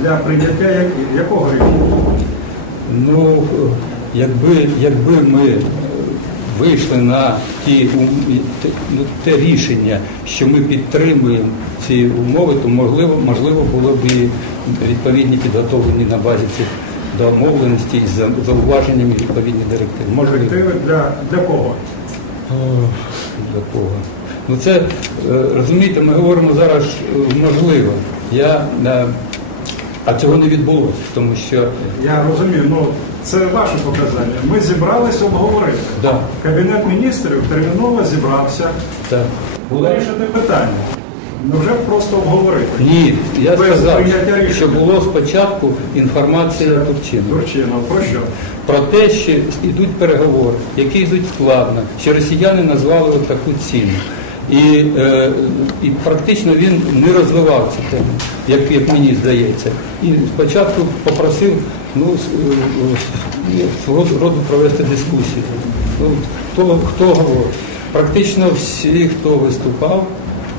для прийняття як- якого рішення? Ну, якби, якби ми е, вийшли на ті, те- ну, те рішення, що ми підтримуємо ці умови, то можливо, можливо було б і відповідні підготовлені на базі цих домовленостей з за- зауваженнями відповідні директиви. Можливо. Директиви для, для кого? Для кого? Ну це е, розумієте, ми говоримо зараз е, можливо. Я е, а цього не відбулося, тому що Я розумію, ну це ваші показання. Ми зібрались обговорити. да, Кабінет міністрів терміново зібрався так, була вирішити питання. Ну вже просто обговорити. Ні, я Без сказав, що було спочатку інформація Турчинова Турчинов, про що? про те, що йдуть переговори, які йдуть складно, що росіяни назвали таку ціну. І, е, і практично він не розвивав цю тему, як, як мені здається. І спочатку попросив ну, е, е, свого роду провести дискусію. Ну, хто, хто? Практично всі, хто виступав,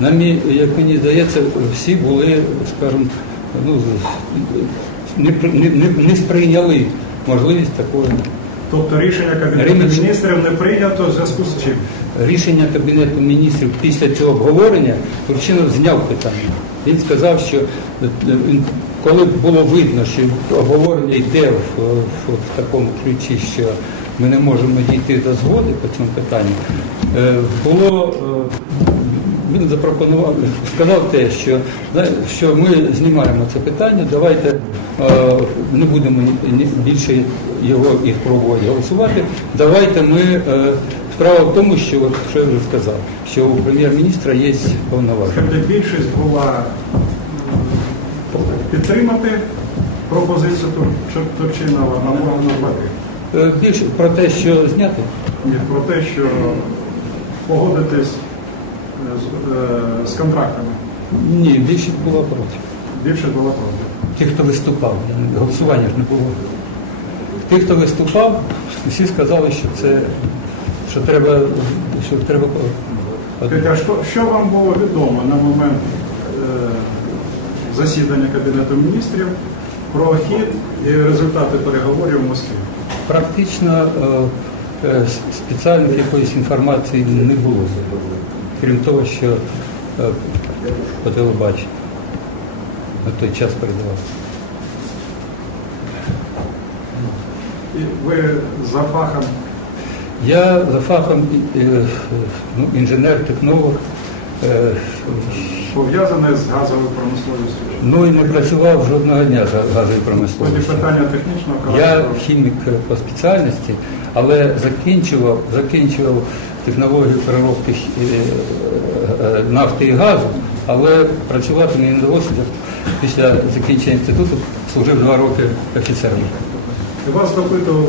на мій, як мені здається, всі були, скажімо, ну, не, не, не, не сприйняли можливість такої. Тобто рішення Кабінету Рішення- міністрів не прийнято в зв'язку з чим? Рішення Кабінету міністрів після цього обговорення Турчинов зняв питання. Він сказав, що е, він- коли було видно, що обговорення йде в, в, в такому ключі, що ми не можемо дійти до згоди по цьому питанню, е, було е, він запропонував, сказав те, що, що ми знімаємо це питання, давайте е, не будемо більше його їх пробувати голосувати. Давайте ми. е, Справа в тому, що що я вже сказав, що у прем'єр-міністра є повноваження. Тобто більшість була підтримати пропозицію Тур- Тур- Турчинова, а може навпаки. Е, Більше про те, що зняти. Ні, про те, що погодитись з, е, з контрактами. Ні, більшість була проти. Більше було проти. Ті, хто виступав, голосування ж не було. Ті, хто виступав, всі сказали, що це що треба, що треба а що, що вам було відомо на момент е, засідання Кабінету міністрів про хід і результати переговорів в Москві? Практично е, е, спеціальної якоїсь інформації не було, крім того, що е, по телебаченню на той час передавав. Ви за фахом Я за фахом е, е, ну, інженер-технолог, е, пов'язані з газовою промисловістю? ну і не працював жодного дня за газової Тоді питання технічного Я хімік по спеціальності, але закінчував, закінчував технологію переробки е, е, нафти і газу, але працювати мені не вдалося. Після закінчення інституту служив два роки офіцером. І Вас допитували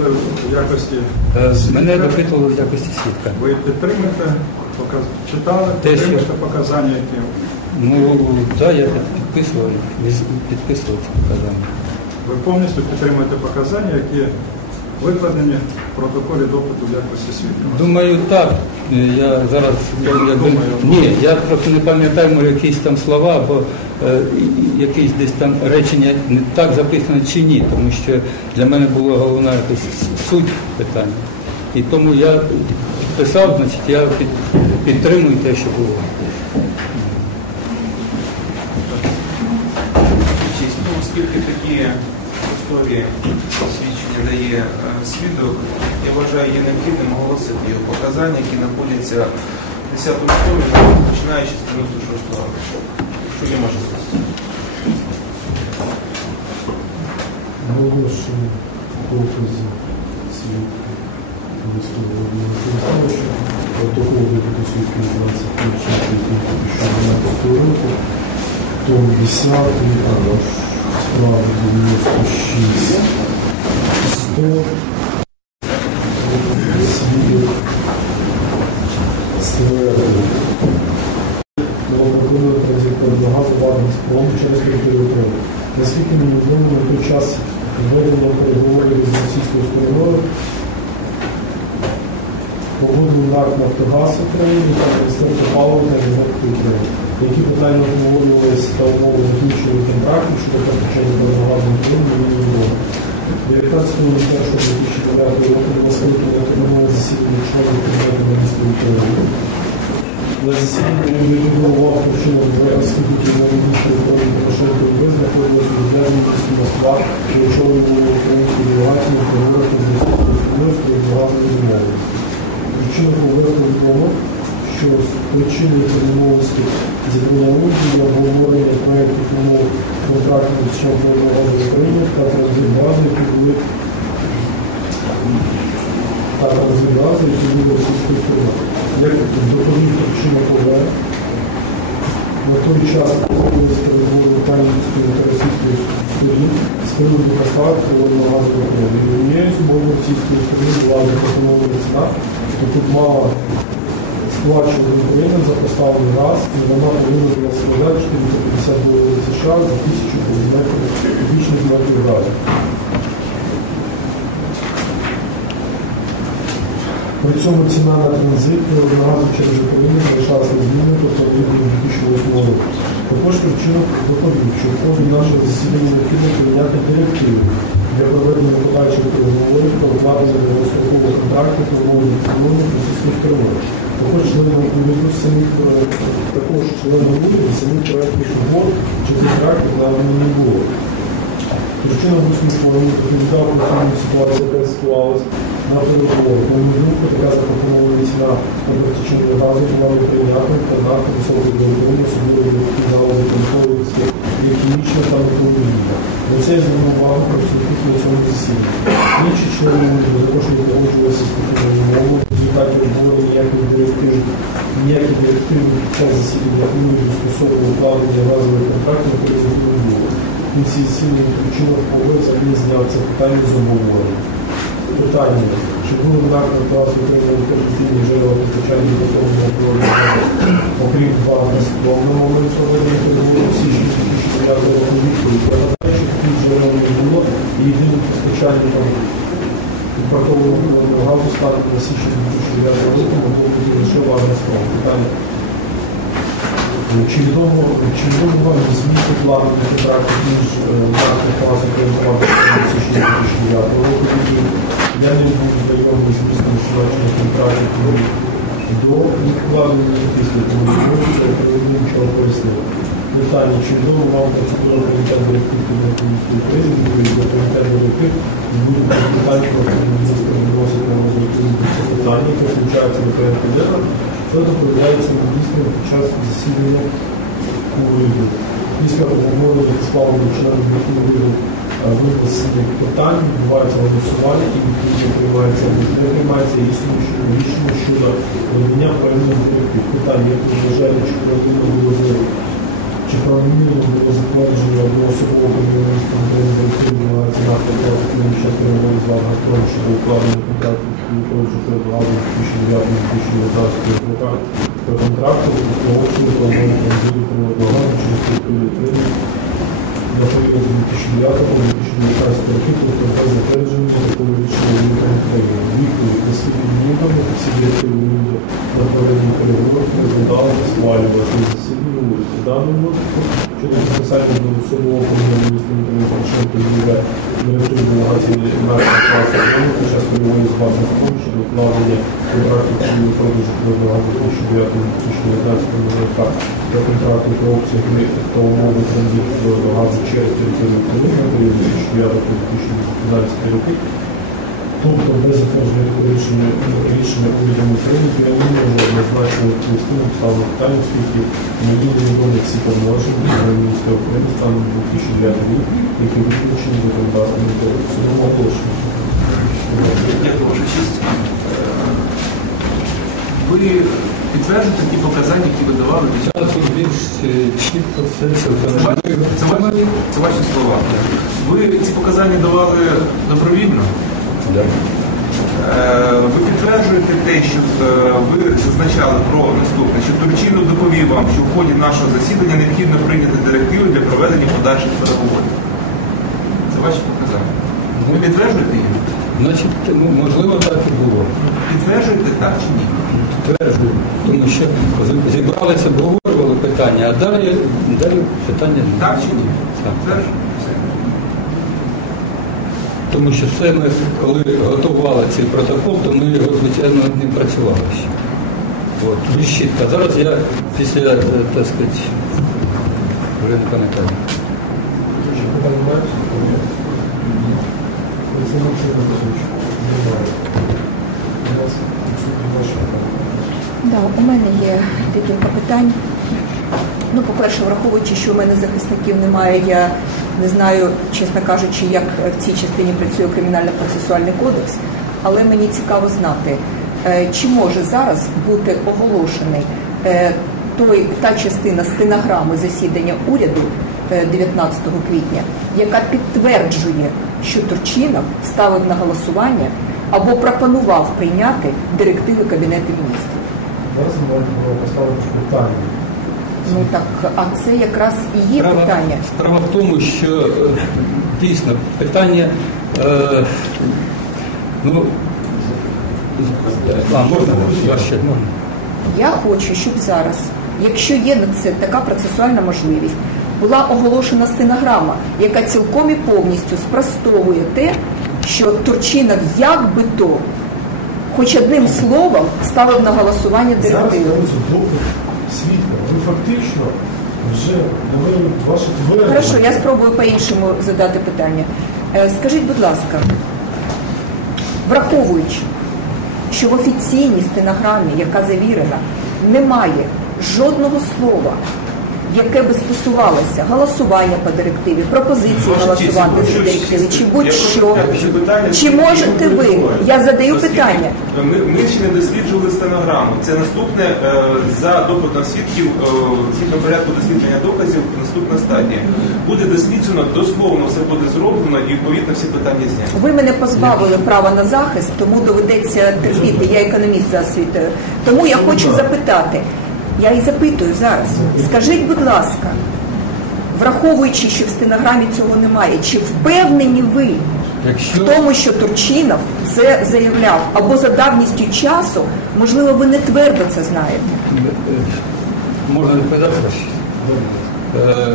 в якості Е, свідка. Мене допитували в якості свідка. Ви підтримуєте, читали, Те, що- показання, які Ну, так, я підписував, підписував ці показання. ви повністю підтримуєте показання, які викладені в протоколі допиту в якості свідка. Думаю, так. Я зараз я Думаю. ні, я просто не пам'ятаю може, якісь там слова, або е, якісь десь там речення не так записано чи ні, тому що для мене була головна якась суть питання. І тому я підписав, значить, я під, підтримую те, що було. Ну, оскільки такі історії свідчення дає е, свідок, я вважаю є необхідним оголосити його показання, які знаходяться в 10 школі, починаючи з 96 року. Що є можливість? Свідка Міського Володимира протокол випадку свідків 21 що вона року, том 10, а справа 96, хто свідок ствердив. Новоприклад транзитор багато вартість полон. Наскільки мені відомо, на той час ведено переговори з російською стороною, погодили НАК «Нафтогаз України» та Міністерство палива та енергетики України, які питання обговорювалися та умови заключення контрактів щодо постачання Нафтогазу України мінімуму. 19 1 року наступного економного засідання членів Державної Республіки. На засіданні відповідно увагу вчинок за Республіки на міністр України Порошенко МВ знаходилася державні міністр Москва і очолювали українську делегацію проводити з Республіки Фінляндії з державною змовою. Причина проводити дипломат що з причиною терміновості зібрання обговорення проєктів умов контрактів з газу в Україні та транзит газу, які були та транзит газу, які були російською стороною. Як доповів причина ПВР, на той час проводились переговори української та російської сторін з приводу поставок природного газу в Україні. Однією російської сторони була запропонована ціна, то тут мала сплачувати Україна за поставлений газ, і вона повинна була складати 450 доларів США за тисячу кубометрів кубічних метрів газу. При цьому ціна на транзит природного газу через Україну залишалася незмінною, тобто рівня 2008 року. Також причина доповів, що в ході нашого засідання необхідно прийняти директиву для проведення подальших переговорів та укладення довгострокових контрактів на умови відповідно російської сторони. Також членам уряду самих е, також членам уряду самих проєктів угод чи контрактів навіть не було. Причина висновку доповідав про саму ситуацію, яка склалась на переговорах. На мою думку, така запропонована ціна на постачання газу була неприйнятною та надто високою України, особливо для галузі промисловості, як хімічна та металургійна. На це я звернув увагу працівників на цьому засіданні. Інші члени також не з такими умовами. В результаті обговорення ніяких директив, ніяких директив під час засідання уряду стосовно укладення газових контрактів не було. В кінці засідання відпочинок ПОВ взагалі зняв це питання з обговорення. Питання. Чи так на клас виконання альтернативні джерела постачання готового проводу, окрім два на момент проведення переговорів в січні 2009 року відповідь? Гадаю, що таких джерел не було, і єдиним постачальником імпортованого газу станом на січні 2009 року могло бути лише Вагнерського. Питання. Чи відомо, чи відомо вам зміст укладення контрактів між КМК січні 2009 року? Я не був знайомий з містом значення контрактів до після тому не можу це відповідно нічого пояснити. Питання, чи відомо вам процедура прийняття директив міністрів України, до прийняття директив, буде питання просто міністр виносить на це питання, яке включається до порядку денного, це доповідається міністром під час засідання уряду. Після обговорення склалення членів уряду винесення питань, відбувається голосування і відповідно приймається не приймається щодо рішення щодо надання певних. Питання, як ви вважаєте, чи правильно було чи правильно було затверджено або особово комуністом директив на цінах контракту клінічна перемоги з Газпром щодо укладення 2009-2019 роках про контракту планового транзиту природного газу через територію України. На період з 2009 по 2019 роки про контракт затвердження такого рішення Міністерства України. Відповідь, наскільки відомо, всі директиви уряду на проведення переговорів розглядали та схвалювали на засіданні уряду. В даному випадку щодо підписання до особового комунального міністра України Порошенко Юрія директор делегації нашого класу України під час переговорів з базом закону щодо укладення контракту цілої продажу природного газу 2009-2019 року та контракту про обсяг та умови транзиту газу через територію України на період 2009-2019 роки. Тобто без затвердження рішення рішення урядом України я не можу однозначно відповісти на поставлене питання, оскільки мені невідомі всі повноваження міністра України станом на 2009 рік, які виключені законодавством судового оголошення. Дякую, ваша честь. Ви підтверджуєте ті показання, які ви давали тут більш чітко все це Це ваші, це ваші, слова. Ви ці показання давали добровільно. Е, Ви підтверджуєте те, що е, ви зазначали про наступне, що Турчинов доповів вам, що в ході нашого засідання необхідно прийняти директиви для проведення подальших переговорів. Це ваші показання. Ви підтверджуєте їх? Значить, ну, можливо, так і було. Підтверджуєте так чи ні? Підтверджую, тому що зібралися, обговорювали питання. а далі, далі питання. Так чи ні? Так. Тому що це ми, коли готували цей протокол, то ми його, звичайно, ним працювали ще. От, решітка. Зараз я після, е, так сказати, вже не пам'ятаю. Питання маєш? Олександр Олександрович, немає. Будь ласка, відсутні ваші питання. Да, у мене є декілька питань. Ну, по-перше, враховуючи, що у мене захисників немає, я не знаю, чесно кажучи, як в цій частині працює кримінально-процесуальний кодекс, але мені цікаво знати, е, чи може зараз бути оголошений е, той, та частина стенограми засідання уряду е, 19 квітня, яка підтверджує, що Турчинов ставив на голосування або пропонував прийняти директиви Кабінету міністрів. Зараз маємо право поставити питання. Ну так, а це якраз і є Справа- питання. Справа в тому, що е, дійсно питання. Е, ну, а, можна я ще можна? Я хочу, щоб зараз, якщо є на це така процесуальна можливість, була оголошена стенограма, яка цілком і повністю спростовує те, що Турчинов як би то, хоч одним словом, ставив на голосування допит свідка. Ви фактично вже навели ваші твердження. Хорошо, я спробую по-іншому задати питання. Е, Скажіть, будь ласка, враховуючи, що в офіційній стенограмі, яка завірена, немає жодного слова, яке би стосувалося голосування по директиві, пропозиції голосувати за хочу директиви, чи будь-що. Чи можете ви? Я задаю питання. Ми, ми ще не досліджували стенограму. Це наступне е, за допитом свідків, е, згідно порядку дослідження доказів, наступна стадія. Буде досліджено, дословно все буде зроблено і відповідно всі питання зняті. Ви мене позбавили права на захист, тому доведеться терпіти. Я економіст за освітою. Тому я хочу запитати. Я і запитую зараз. Скажіть, будь ласка, враховуючи, що в стенограмі цього немає, чи впевнені ви в тому, що Турчинов це заявляв, або за давністю часу, можливо, ви не твердо це знаєте? можна відповідати. Е,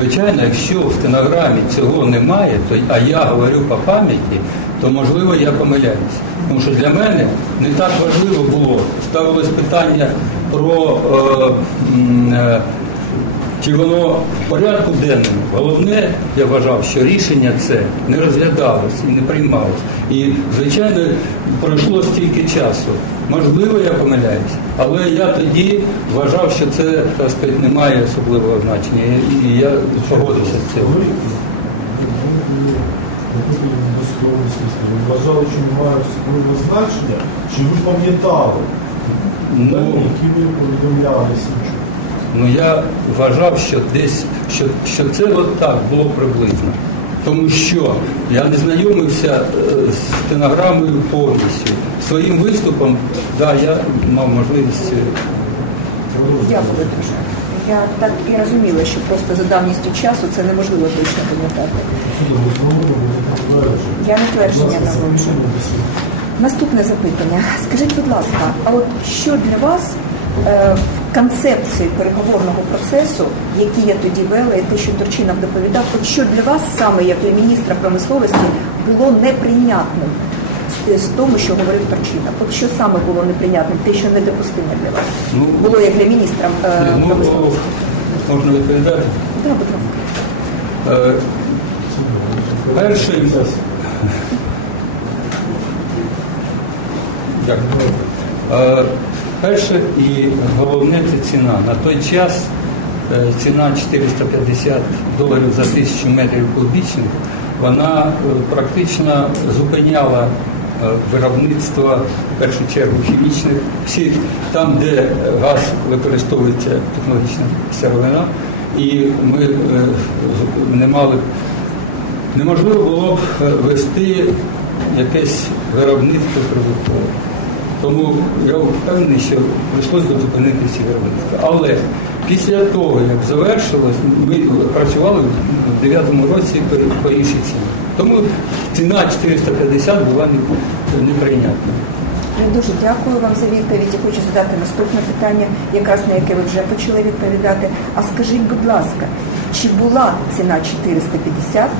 Звичайно, якщо в стенограмі цього немає, то а я говорю по пам'яті, то можливо я помиляюся. Тому що для мене не так важливо було. Ставилось питання про е, е, чи воно порядку денному. Головне, я вважав, що рішення це не розглядалось і не приймалось. І, звичайно, пройшло стільки часу. Можливо, я помиляюсь, але я тоді вважав, що це, так сказати, не має особливого значення. І- я погодився з цим. Вважали, що немає особливого значення, чи ви пам'ятали Ну, які ви повідомляли слідчу? Ну я вважав, що десь що, що це от так було приблизно. Тому що я не знайомився е, з стенограмою повністю. Своїм виступом, да, я мав можливість. е, Дякую дуже. Я так і розуміла, що просто за давністю часу це неможливо точно пам'ятати. Я не твердження наводжу. Наступне запитання. Скажіть, будь ласка, а от що для вас е, в концепції переговорного процесу, який я тоді вела, і те, що Турчинов доповідав, от що для вас саме як для міністра промисловості було неприйнятним з, з тому, що говорив Турчинов? От що саме було неприйнятним, те, що недопустимо для вас? Ну, Було як для міністра е, ну, промисловості? можна відповідати. Да, будь ласка. Е, Перший, Дякую. Е, Перше і головне це ціна. На той час е, ціна 450 доларів за тисячу метрів кубічних, вона е, практично зупиняла виробництво в першу чергу хімічних всіх там, де газ використовується технологічна сировина, і ми не мали неможливо було б вести якесь виробництво продуктове. Тому я впевнений, що прийшлося зупинити виробництва. Але після того, як завершилось, ми працювали в 9-му році по іншій ціні. Тому ціна 450 була неприйнятна. Я дуже дякую вам за відповідь. Я хочу задати наступне питання, якраз на яке ви вже почали відповідати. А скажіть, будь ласка, чи була ціна 450